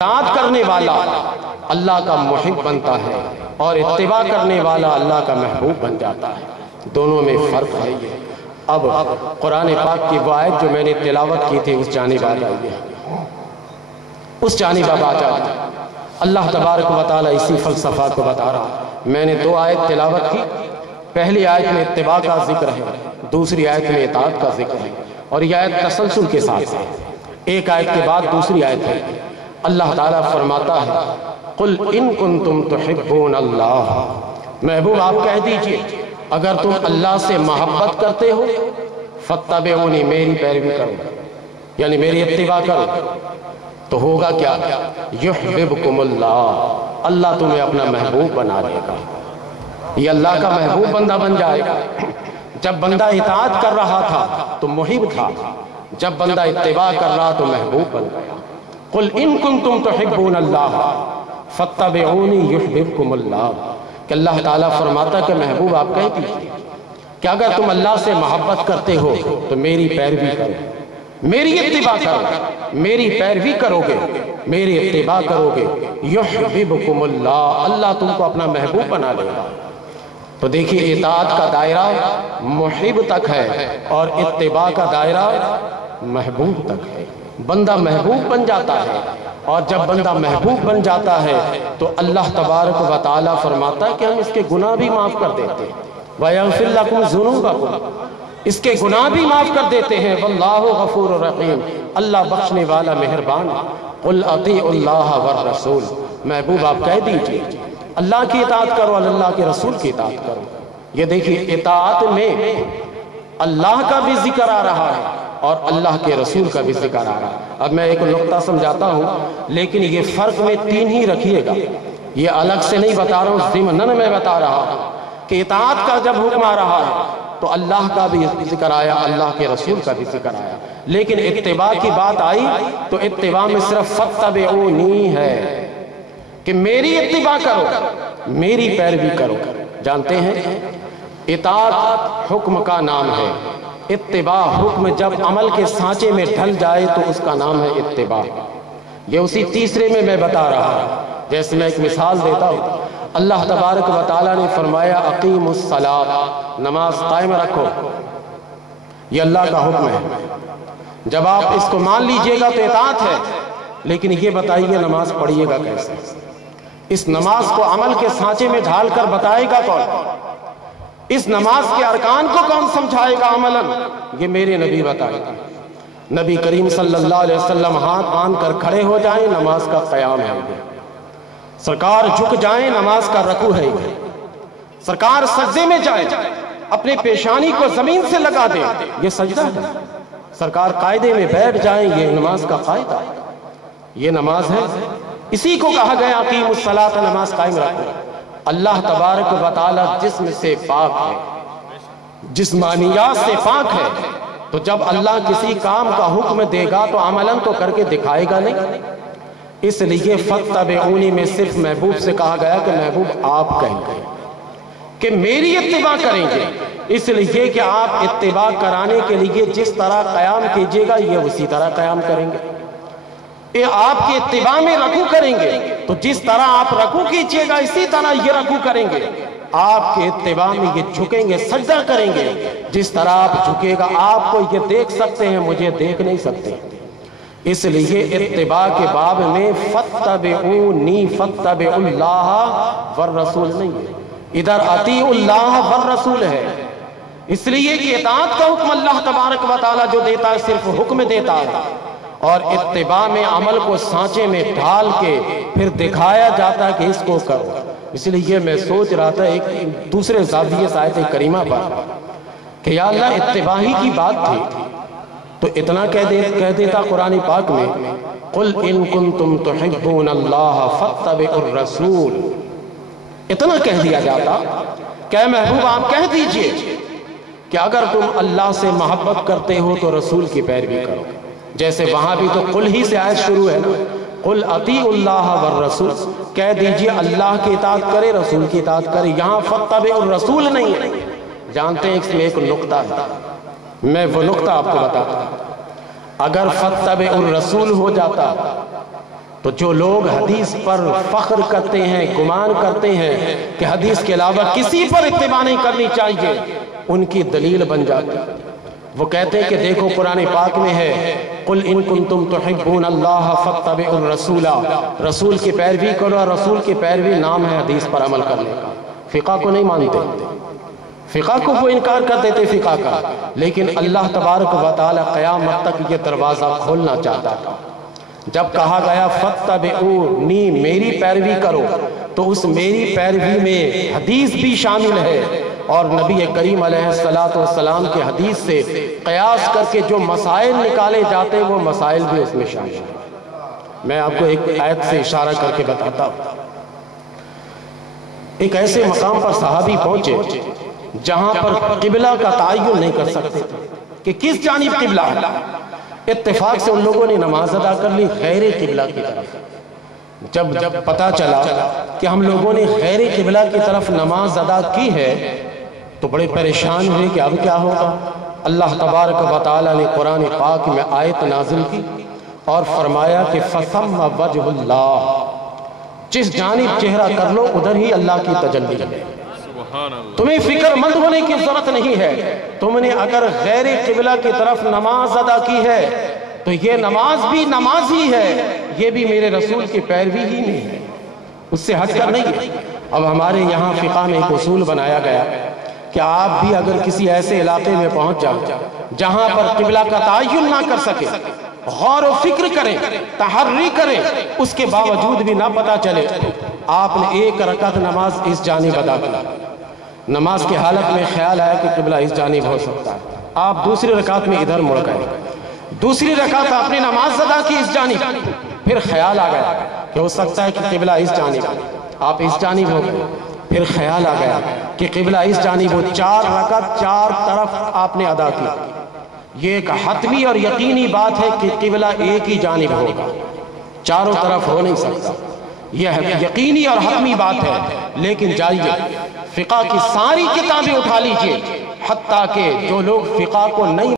اطاعت کرنے والا اللہ کا محب بنتا ہے اور اتباع کرنے والا اللہ کا محبوب بن جاتا ہے، دونوں میں فرق ہے یہ۔ اب قرآن پاک کی وہ آیت جو میں نے تلاوت کی تھی اس جانب آ جائیے، اس جانب اب آ جائیے۔ اللہ تبارک و تعالیٰ اسی فلسفہ کو بتا رہا۔ میں نے دو آیت تلاوت کی، پہلی آیت میں اتباع کا ذکر ہے، دوسری آیت میں اطاعت کا ذکر ہے، اور یہ آیت تسلسل کے ساتھ ہے، ایک آیت کے بعد دوسری آیت ہے۔ اللہ تعالیٰ فرماتا ہے قُلْ إِن كُنْتُمْ تُحِبُّونَ اللَّهَ، محبوب آپ کہہ دیجئے اگر تم اللہ سے محبت کرتے ہو فَاتَّبِعُونِی، میری پیروی کرو، یعنی میری اتباع کرو، تو ہوگا کیا؟ یحببکم اللہ، اللہ تمہیں اپنا محبوب بنا لے گا، یہ اللہ کا محبوب بندہ بن جائے گا۔ جب بندہ اطاعت کر رہا تھا تو محب تھا، جب بندہ اتباع کر رہا تو محبوب بن گیا۔ قُلْ إِن كُنْتُمْ تُحِبُّونَ اللَّهَ فَاتَّبِعُونِی یحببکم اللہ، کہ اللہ تعالیٰ فرماتا کہ محبوب آپ کہہ دیجئے کہ اگر تم اللہ سے محبت کرتے ہو تو میری پیروی کرو، میری اتباع کرو، میری پیروی کرو گے، میری اتباع کرو گے، یحببکم اللہ، اللہ تم کو اپنا محبوب بنا لے گا۔ تو دیکھیے اطاعت کا دائرہ محب تک ہے اور اتباع کا دائرہ محبوب تک ہے۔ بندہ محبوب بن جاتا ہے، اور جب بندہ محبوب بن جاتا ہے تو اللہ تبارک و تعالیٰ فرماتا ہے کہ ہم اس کے گناہ بھی معاف کر دیتے ہیں، وَيَغْفِرْ لَكُمْ ذُنُوبَكُمْ، اس کے گناہ بھی معاف کر دیتے ہیں، وَاللَّهُ غَفُورٌ رَحِيمٌ، اللہ بخشنے والا مہربان۔ قُلْ أَطِیعُوا اللَّهَ وَالرَّسُولَ، محبوب آپ کہہ دیجئے اللہ کی اطاعت کرو، اللہ کے رسول کی اطاعت کرو۔ یہ دیکھیے اطاعت میں اللہ کا بھی ذکر آ رہا ہے اور اللہ کے رسول کا بھی ذکر آ رہا ہے۔ اب میں ایک نقطہ سمجھاتا ہوں، لیکن یہ فرق میں تین ہی رکھیے گا، یہ الگ سے نہیں بتا رہا ہوں، ضمناً میں بتا رہا ہوں کہ اطاعت کا جب حکم آ رہا ہے تو اللہ کا بھی ذکر آیا، اللہ کے رسول کا بھی ذکر آیا، لیکن اتباع کی بات آئی تو اتباع میں صرف فَاتَّبِعُونِی ہے کہ میری اتباع کرو، میری پیروی کرو۔ جانتے ہیں اطاعت حکم کا نام ہے، اتباع حکم جب عمل کے سانچے میں ڈھل جائے تو اس کا نام ہے اتباع۔ یہ اسی تیسرے میں بتا رہا ہوں، جیسے میں ایک مثال دیتا ہوں، اللہ تبارک و تعالیٰ نے فرمایا اقیموا الصلاۃ، نماز قائم رکھو، یہ اللہ کا حکم ہے۔ جب آپ اس کو مان لیجئے گا تو اطاعت ہے، لیکن یہ بتائیے نماز پڑھیے گا کیسے؟ اس نماز کو عمل کے سانچے میں ڈھال کر بتائے گا کون؟ اس نماز کے ارکان کو کون سمجھائے گا عملاً؟ یہ میرے نبی بتائے گا۔ نبی کریم صلی اللہ علیہ وسلم ہاتھ باندھ کر کھڑے ہو جائیں، نماز کا قیام ہے، سرکار جھک جائیں، نماز کا رکوع ہے، سرکار سجدے میں جائیں، اپنے پیشانی کو زمین سے لگا دیں، یہ سجدہ ہے، سرکار قاعدے میں بیٹھ جائیں، یہ نماز کا قاعدہ ہے، یہ نماز ہے۔ اسی کو کہا گیا اقیموا الصلاۃ، نماز قائم رکھو۔ اللہ تبارک و تعالیٰ جسم سے پاک ہے، جسمانیات سے پاک ہے، تو جب اللہ کسی کام کا حکم دے گا تو عملاً تو کر کے دکھائے گا نہیں، اس لیے فَاتَّبِعُونِی میں صرف محبوب سے کہا گیا کہ محبوب آپ کہیں گے کہ میری اتباع کریں گے، اس لیے کہ آپ اتباع کرانے کے لیے جس طرح قیام کیجئے گا یہ اسی طرح قیام کریں گے۔ آپ کی اتباع میں رکوع کریں گے تو جس طرح آپ رکوع کیجئے گا اسی طرح یہ رکوع کریں گے، آپ کے اتباع میں یہ جھکیں گے، سجدہ کریں گے، جس طرح آپ جھکے گا آپ کو یہ دیکھ سکتے ہیں، مجھے دیکھ نہیں سکتے، اس لیے اتباع کے باب میں فَاتَّبِعُونِی، فَاتَّبِعُوا اللَّهَ وَالرَّسُولَ نہیں ہے، ادھر اطیعوا اللَّهَ وَالرَّسُولَ ہے، اس لیے کہ اطاعت کا حکم اللہ تبارک و تعالیٰ جو دیتا ہے صرف حکم دیتا ہے، اور اتباع میں عمل کو سانچے میں ڈھال کے پھر دکھایا جاتا ہے کہ اس کو کرو۔ اس لیے میں سوچ رہا تھا ایک دوسرے زاویے سے آیت کریمہ پر کہ یا اللہ اتباع ہی کی بات تھی تو اتنا کہہ دیتا قرآن پاک میں قُلْ إِن كُنْتُمْ تُحِبُّونَ اللَّهَ فَاتَّبِعُوا الرَّسُولَ، اتنا کہہ دیا جاتا کہ محبوب آپ کہہ دیجئے کہ اگر تم اللہ سے محبت کرتے ہو تو رسول کی پیروی کرو، جیسے وہاں بھی تو قل ہی سے آیت شروع ہے نا، قل اطیعوا اللہ والرسول، کہہ دیجئے اللہ کی اطاعت کرے، رسول کی اطاعت کرے، یہاں فاتبعوا الرسول نہیں ہے۔ جانتے ہیں اس میں ایک نقطہ ہے، میں وہ نقطہ آپ کو بتاتا ہوں، اگر فاتبعوا الرسول ہو جاتا تو جو لوگ حدیث پر فخر کرتے ہیں، گمان کرتے ہیں کہ حدیث کے علاوہ کسی پر اتباع نہیں کرنی چاہیے، ان کی دلیل بن جاتی۔ وہ کہتے ہیں کہ دیکھو قرآن پاک میں ہے قُلْ إِن كُنْتُمْ تُحِبُّونَ اللَّهَ فَاتَّبِعُوا الرَّسُولَ، رسول کی پیروی کرو، اور رسول کی پیروی نام ہے حدیث پر عمل کرنے کا۔ فقہ کو نہیں مانتے، فقہ کو وہ انکار کر دیتے فقہ کا، لیکن اللہ تبارک و تعالی قیامت تک یہ دروازہ کھولنا چاہتا تھا۔ جب کہا گیا فَاتَّبِعُونِی، میری پیروی کرو، تو اس میری پیروی میں حدیث بھی شامل ہے، اور نبی کریم علیہ السلام کے حدیث سے قیاس کر کے جو مسائل نکالے جاتے وہ مسائل بھی اس میں شامل ہیں۔ میں آپ کو ایک آیت سے اشارہ کر کے بتاتا ہوں۔ ایک ایسے مقام پر صحابی پہنچے جہاں پر قبلہ کا تعین نہیں کر سکتے کہ کس جانب قبلہ ہے۔ اتفاق سے ان لوگوں نے نماز ادا کر لی غیر قبلہ کی طرف۔ جب پتا چلا کہ ہم لوگوں نے غیر قبلہ کی طرف نماز ادا کی ہے تو بڑے پریشان ہوئے کہ اب کیا ہوگا۔ اللہ تبارک و تعالی نے قرآن پاک میں آیت نازل کی اور فرمایا کہ فَثَمَّ وَجْهُ اللَّهِ، جس جانب چہرہ کر لو ادھر ہی اللہ کی تجلی ہے۔ تمہیں فکر مند ہونے کی ضرورت نہیں ہے۔ تم نے اگر غیر قبلہ کی طرف نماز ادا کی ہے تو یہ نماز بھی نماز ہی ہے، یہ بھی میرے رسول کی پیروی ہی نہیں ہے، اس سے ہٹ کر نہیں ہے۔ اب ہمارے یہاں فقہ میں ایک اصول بنایا گیا کہ آپ بھی اگر کسی ایسے علاقے میں پہنچ جائیں جہاں پر قبلہ کا تعین نہ کر سکے، غور و فکر کریں، تحری کریں، اس کے باوجود بھی نہ پتا چلے، آپ نے ایک رکعت نماز اس جانب ادا کی، نماز کی حالت میں خیال آیا کہ قبلہ اس جانب ہو سکتا ہے، آپ دوسری رکعت میں ادھر مڑ گئے، دوسری رکعت آپ نے نماز ادا کی اس جانب، پھر خیال آ گیا کہ ہو سکتا ہے کہ قبلہ اس جانب، آپ اس جانب ہو گئے، پھر خیال آ گیا کہ قبلہ اس جانب ہو، 4 رکعت 4 طرف آپ نے ادا کی۔ یہ ایک حتمی اور یقینی بات ہے کہ قبلہ ایک ہی جانب ہوگا، چاروں طرف ہو نہیں سکتا، یہ یقینی اور حتمی بات ہے۔ لیکن جائیے فقہ کی ساری کتابیں اٹھا لیجئے، حتیٰ کہ جو لوگ فقہ کو نہیں